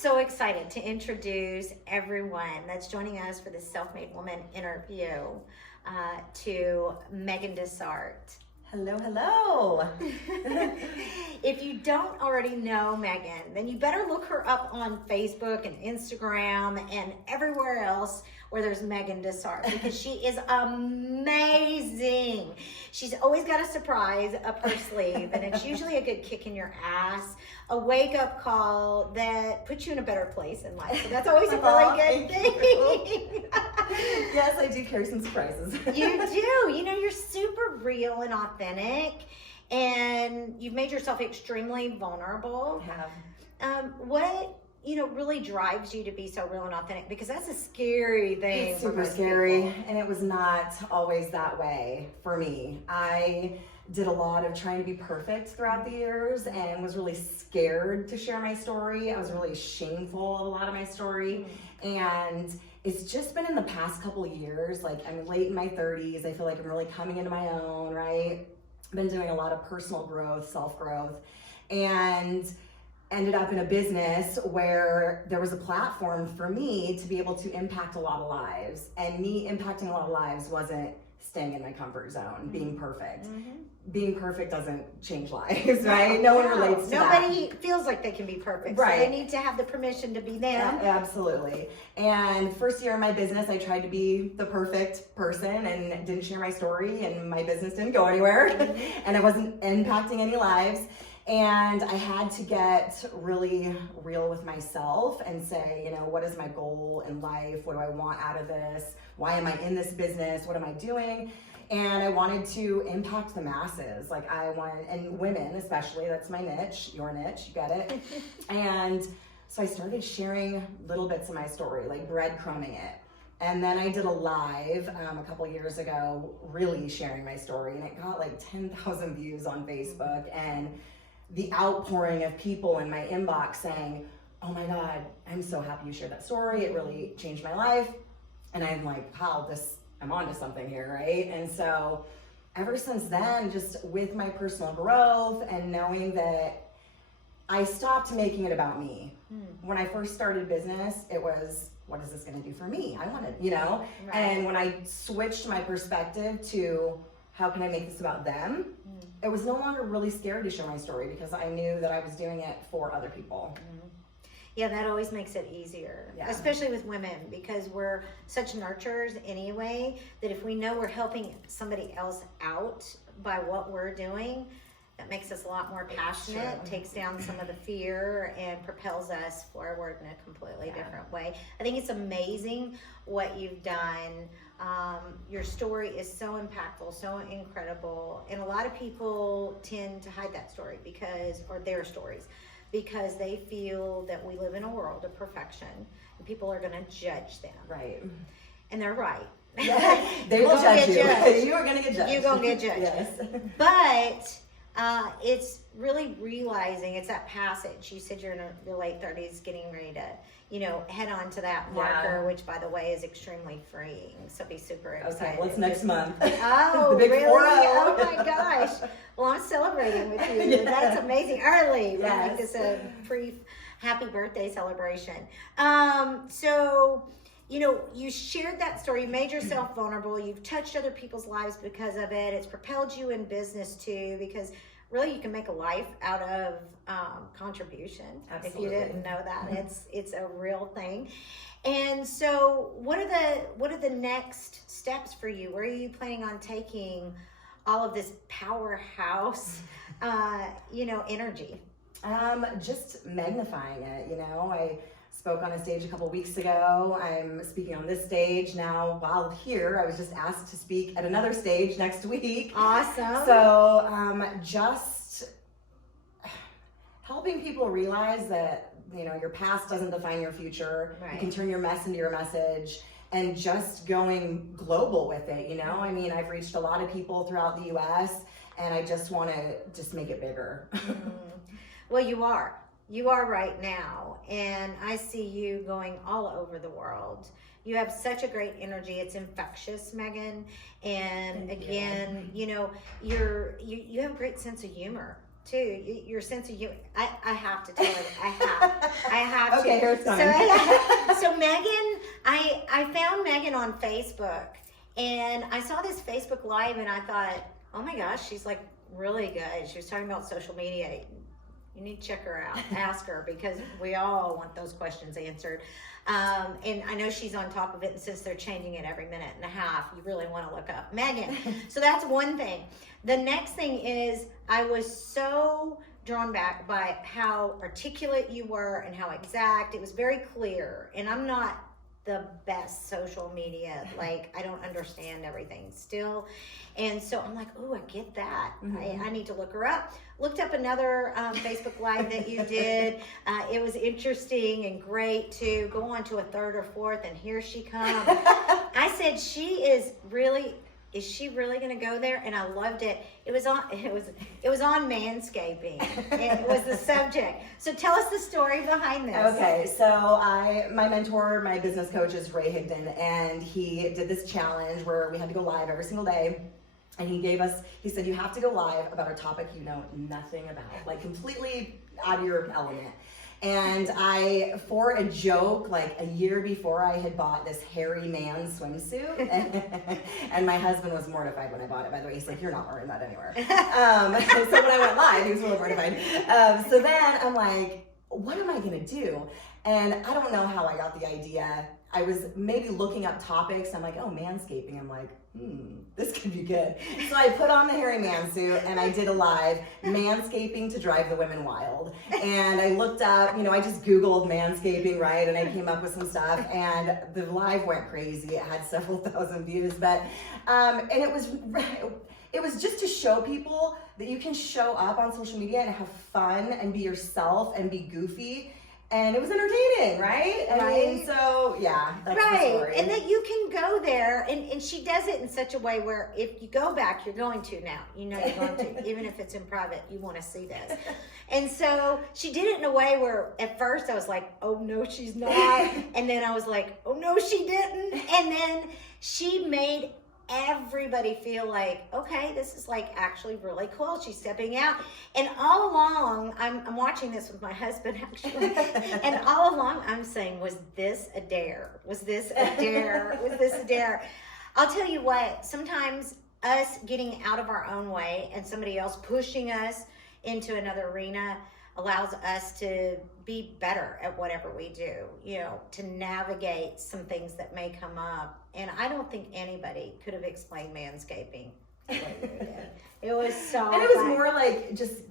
so excited to introduce everyone that's joining us for this Self-Made Woman interview to Meagan DeSart. Hello, hello. If you don't already know Meagan, then you better look her up on Facebook and Instagram and everywhere else where there's Meagan DeSart, because she is amazing. She's always got a surprise up her sleeve, and it's usually a good kick in your ass, a wake-up call that puts you in a better place in life. So that's always a really good thing. Yes, I do carry some surprises. You do. You know, you're super real and authentic, and you've made yourself extremely vulnerable. I have. What really drives you to be so real and authentic? Because that's a scary thing. It's super scary, and it was not always that way for me. I did a lot of trying to be perfect throughout the years and was really scared to share my story. I was really shameful of a lot of my story. And it's just been in the past couple of years, like I'm late in my 30s. I feel like I'm really coming into my own, right? I've been doing a lot of personal growth, self-growth, and ended up in a business where there was a platform for me to be able to impact a lot of lives. And me impacting a lot of lives wasn't staying in my comfort zone, being perfect. Being perfect doesn't change lives, right? No one relates to that. Nobody feels like they can be perfect. Right. So they need to have the permission to be them. Yeah, absolutely. And first year of my business, I tried to be the perfect person and didn't share my story, and my business didn't go anywhere. And I wasn't impacting any lives. And I had to get really real with myself and say, what is my goal in life? What do I want out of this? Why am I in this business? What am I doing? And I wanted to impact the masses. And women especially, that's my niche, your niche, you get it. And so I started sharing little bits of my story, like breadcrumbing it. And then I did a live a couple years ago, really sharing my story, and it got like 10,000 views on Facebook. And the outpouring of people in my inbox saying, oh my God, I'm so happy you shared that story. It really changed my life. And I'm like, wow, I'm onto something here, right? And so ever since then, just with my personal growth and knowing that I stopped making it about me. When I first started business, it was, what is this gonna do for me? I wanted, Right. And when I switched my perspective to how can I make this about them? It was no longer really scary to share my story because I knew that I was doing it for other people. Yeah, that always makes it easier, especially with women, because we're such nurturers anyway, that if we know we're helping somebody else out by what we're doing, that makes us a lot more passionate, takes down some of the fear, and propels us forward in a completely different way. I think it's amazing what you've done. Your story is so impactful, so incredible, and a lot of people tend to hide that story or their stories, because they feel that we live in a world of perfection and people are going to judge them. Right. And they're right. They will judge you. You are going to get judged. You're going to get judged. Yes. But it's really realizing, it's that passage. You said you're in your late 30s getting ready to, head on to that marker, which by the way is extremely freeing. So be super excited. Okay, what's next month? Oh, the big really? 4-0. Oh my gosh. Well, I'm celebrating with you. Yeah. That's amazing. Early. We'll Yes. make this a happy birthday celebration. So, you shared that story. You made yourself vulnerable. You've touched other people's lives because of it. It's propelled you in business too, because really you can make a life out of contribution. Absolutely. If you didn't know that, it's a real thing. And so what are the next steps for you? Where are you planning on taking all of this powerhouse energy? Just magnifying it. I spoke on a stage a couple weeks ago. I'm speaking on this stage now. While here, I was just asked to speak at another stage next week. Awesome. So just helping people realize that your past doesn't define your future. Right. You can turn your mess into your message, and just going global with it. I've reached a lot of people throughout the U.S. and I just want to just make it bigger. Well, you are right now, and I see you going all over the world. You have such a great energy. It's infectious, Meagan. And again, you have a great sense of humor too. Your sense of humor. I have to tell it. I have to. Okay, here it's coming. So Meagan, I found Meagan on Facebook, and I saw this Facebook Live, and I thought, oh my gosh, she's like really good. She was talking about social media. You need to check her out, ask her, because we all want those questions answered. And I know she's on top of it, and since they're changing it every minute and a half, you really want to look up Meagan. So that's one thing. The next thing is, I was so drawn back by how articulate you were and how exact. It was very clear, and I'm not the best social media, like I don't understand everything still, and so I'm like, oh, I get that. I need to look her up. Looked up another Facebook Live that you did. It was interesting and great to go on to a third or fourth, and here she comes. I said, is she really going to go there? And I loved it. It was on manscaping. It was the subject. So tell us the story behind this. Okay, so my mentor, my business coach is Ray Higdon, and he did this challenge where we had to go live every single day. And he said, you have to go live about a topic you know nothing about, like completely out of your element. And for a joke, like a year before, I had bought this hairy man swimsuit. And my husband was mortified when I bought it, by the way. He's like, you're not wearing that anywhere. So when I went live, he was really mortified. So then I'm like, what am I going to do? And I don't know how I got the idea. I was maybe looking up topics. I'm like, oh, manscaping. I'm like, this could be good. So I put on the hairy man suit and I did a live manscaping to drive the women wild. And I looked up, I just Googled manscaping, right? And I came up with some stuff, and the live went crazy. It had several thousand views, but, and it was just to show people that you can show up on social media and have fun and be yourself and be goofy. And it was entertaining, right? I mean, so yeah, that's the story. And that you can go there, and she does it in such a way where if you go back, you're going to now. You know you're going to, even if it's in private, you want to see this. And so she did it in a way where at first I was like, oh no, she's not. And then I was like, oh no, she didn't. And then she made everybody feel like, okay, this is like actually really cool. She's stepping out. And all along, I'm watching this with my husband actually, and all along I'm saying, was this a dare? Was this a dare? Was this a dare? I'll tell you what, sometimes us getting out of our own way and somebody else pushing us into another arena allows us to be better at whatever we do, to navigate some things that may come up. And I don't think anybody could have explained manscaping the way you did. It was so And it was more like just,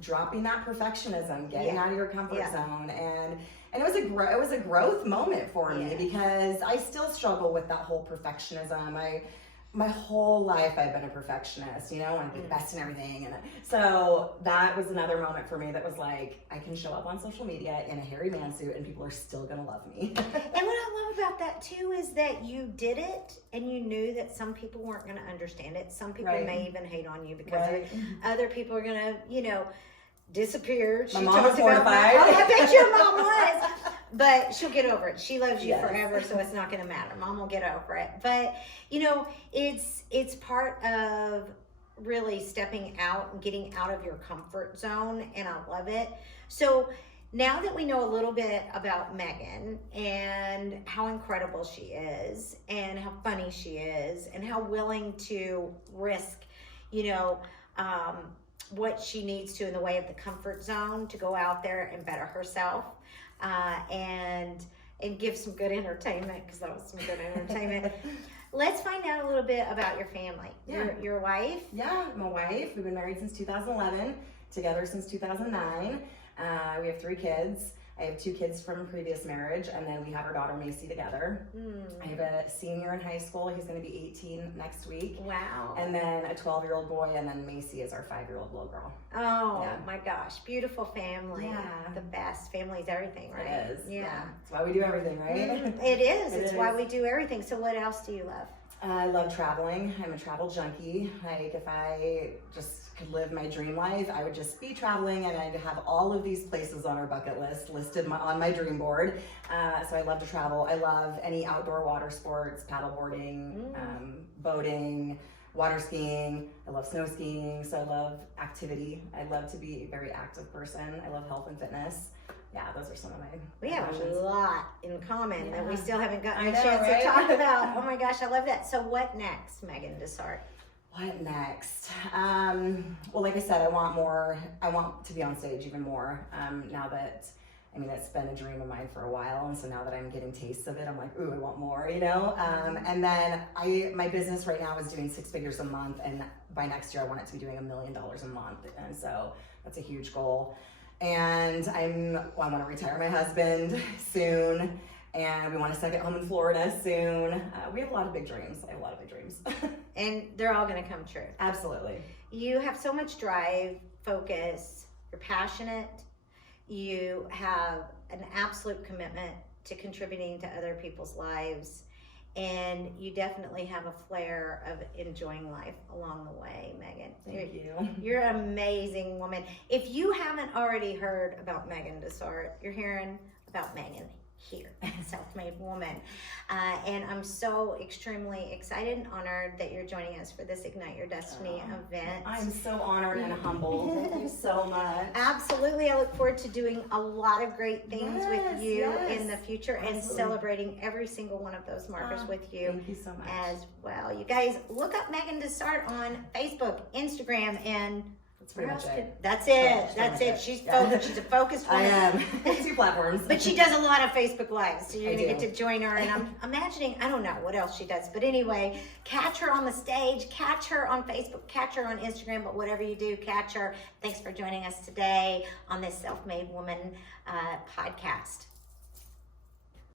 dropping that perfectionism, getting out of your comfort zone. And it was a growth moment for me because I still struggle with that whole perfectionism. My whole life I've been a perfectionist, I want to be the best in everything. And so that was another moment for me that was like, I can show up on social media in a hairy man suit and people are still going to love me. And what I love about that too is that you did it and you knew that some people weren't going to understand it. Some people may even hate on you because other people are going to, disappear. My mom was mortified. I bet your mom was. But she'll get over it. She loves you forever, so it's not going to matter. Mom will get over it. But, it's part of really stepping out and getting out of your comfort zone, and I love it. So now that we know a little bit about Meagan and how incredible she is and how funny she is and how willing to risk, what she needs to in the way of the comfort zone to go out there and better herself, and give some good entertainment, because that was some good entertainment. Let's find out a little bit about your family. Your wife. Yeah, my wife. We've been married since 2011, together since 2009. We have 3 kids. I have 2 kids from a previous marriage, and then we have our daughter Macy together. I have a senior in high school. He's going to be 18 next week. Wow. And then a 12-year-old boy, and then Macy is our 5-year-old little girl. Oh, my gosh. Beautiful family. Yeah. The best. Family's everything, right? It is. Yeah. That's why we do everything, right? It is. It's why we do everything. So what else do you love? I love traveling. I'm a travel junkie. Like, if I just could live my dream life, I would just be traveling, and I'd have all of these places on our bucket list listed on my dream board. So I love to travel. I love any outdoor water sports, paddleboarding, boating, water skiing. I love snow skiing. So I love activity. I love to be a very active person. I love health and fitness. Yeah, those are some of my We have passions. a lot in common that we still haven't gotten I a know, chance right? to talk about. Oh my gosh, I love that. So what next, Meagan DeSart? What next? Well, like I said, I want more. I want to be on stage even more. Now that, I mean, it's been a dream of mine for a while, and so now that I'm getting tastes of it, I'm like, ooh, I want more, you know? And then my business right now is doing 6 figures a month, and by next year I want it to be doing $1 million a month, and so that's a huge goal. And I want to retire my husband soon, and we want a second home in Florida soon. We have a lot of big dreams. I have a lot of big dreams. And they're all going to come true. Absolutely. You have so much drive, focus, you're passionate, you have an absolute commitment to contributing to other people's lives, and you definitely have a flair of enjoying life along the way, Meagan. Thank you. You're an amazing woman. If you haven't already heard about Meagan DeSart, you're hearing about Meagan here, self-made woman. And I'm so extremely excited and honored that you're joining us for this Ignite Your Destiny event. I'm so honored and humbled. Thank you so much. Absolutely. I look forward to doing a lot of great things with you in the future. Absolutely. And celebrating every single one of those markers with you. Thank you so much. As well. You guys, look up Meagan DeSart on Facebook, Instagram, and That's pretty much it. That's it. That's That's pretty it. much She's it. focused. She's a focused woman. I am. 2 platforms. But she does a lot of Facebook Lives, so you're I going to do. get to join her. And I'm imagining, I don't know what else she does. But anyway, catch her on the stage, catch her on Facebook, catch her on Instagram, but whatever you do, catch her. Thanks for joining us today on this Self-Made Woman podcast.